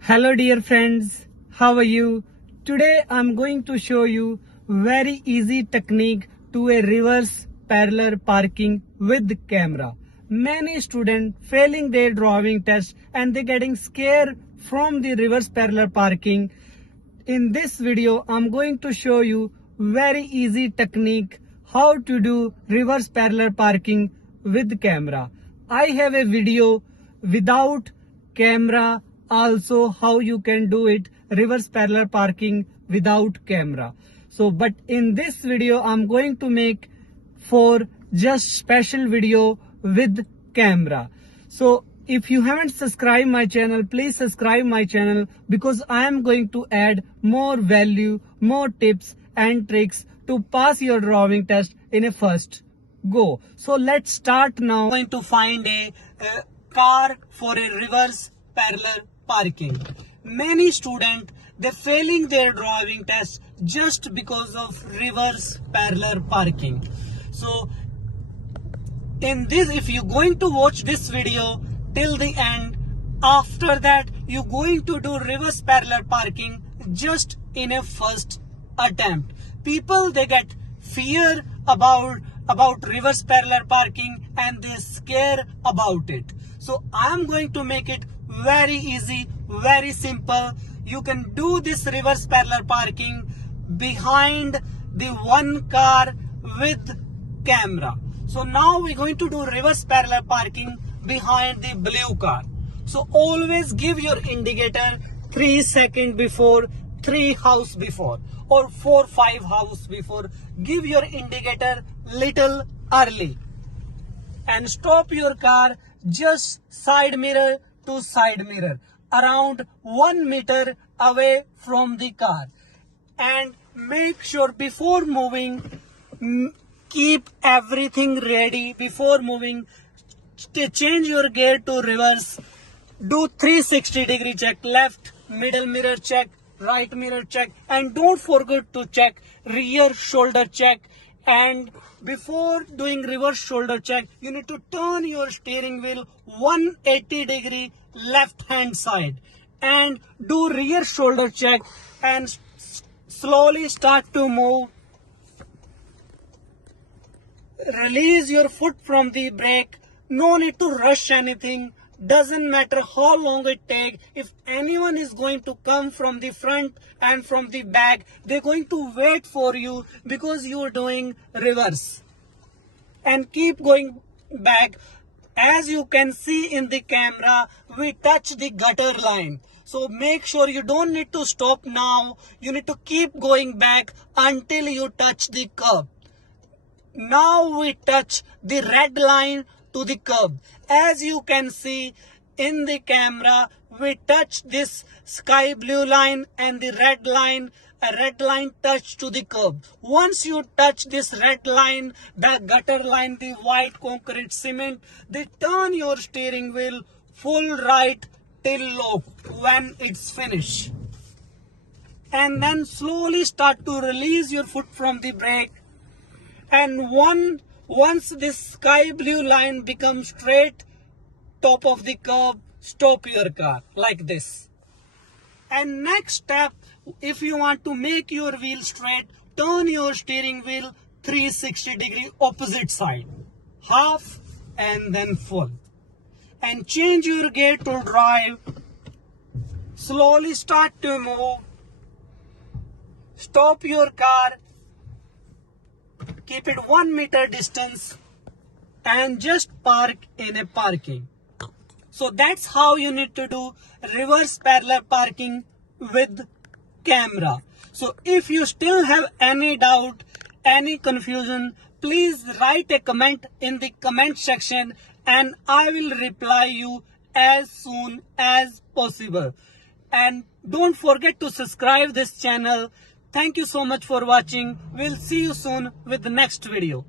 Hello dear friends, how are you? Today I'm going to show you very easy technique to a reverse parallel parking with camera. Many students failing their driving test and they getting scared from the reverse parallel parking. In this video I'm going to show you very easy technique how to do reverse parallel parking with camera. I have a video without camera, also how you can do it reverse parallel parking without camera. But in this video I'm going to make for just special video with camera. So if you haven't subscribed my channel, please subscribe my channel, because I am going to add more value, more tips and tricks to pass your driving test in a first go. So let's start now. I'm going to find a car for a reverse parallel parking. Many students, they're failing their driving test just because of reverse parallel parking. So in this, if you're going to watch this video till the end, after that you're going to do reverse parallel parking just in a first attempt. People, they get fear about reverse parallel parking and they scare about it. So I'm going to make it very easy, very simple. You can do this reverse parallel parking behind the one car with camera. So now we're going to do reverse parallel parking behind the blue car. So always give your indicator 3 seconds before, 3 house before, or 4-5 house before. Give your indicator little early and stop your car just side mirror to side mirror, around 1 meter away from the car. And make sure before moving, keep everything ready before moving. Change your gear to reverse. Do 360-degree check, left middle mirror check, right mirror check, and don't forget to check rear shoulder check. And before doing reverse shoulder check, you need to turn your steering wheel 180-degree left hand side and do rear shoulder check and slowly start to move. Release your foot from the brake. No need to rush anything. Doesn't matter how long it takes. If anyone is going to come from the front and from the back, they're going to wait for you because you're doing reverse. And keep going back. As you can see in the camera, we touch the gutter line. So make sure you don't need to stop now. You need to keep going back until you touch the curb. Now we touch the red line to the curb. As you can see in the camera, we touch this sky blue line and the red line. A red line touch to the curb. Once you touch this red line, the gutter line, the white concrete cement, they turn your steering wheel full right till low when it's finished. And then slowly start to release your foot from the brake. And once this sky blue line becomes straight, top of the curb, stop your car like this. And next step, if you want to make your wheel straight, turn your steering wheel 360-degree opposite side, half and then full. And change your gear to drive. Slowly start to move. Stop your car. Keep it 1 meter distance and just park in a parking. So that's how you need to do reverse parallel parking with camera. So if you still have any doubt, any confusion, please write a comment in the comment section and I will reply you as soon as possible. And don't forget to subscribe this channel. Thank you so much for watching. We'll see you soon with the next video.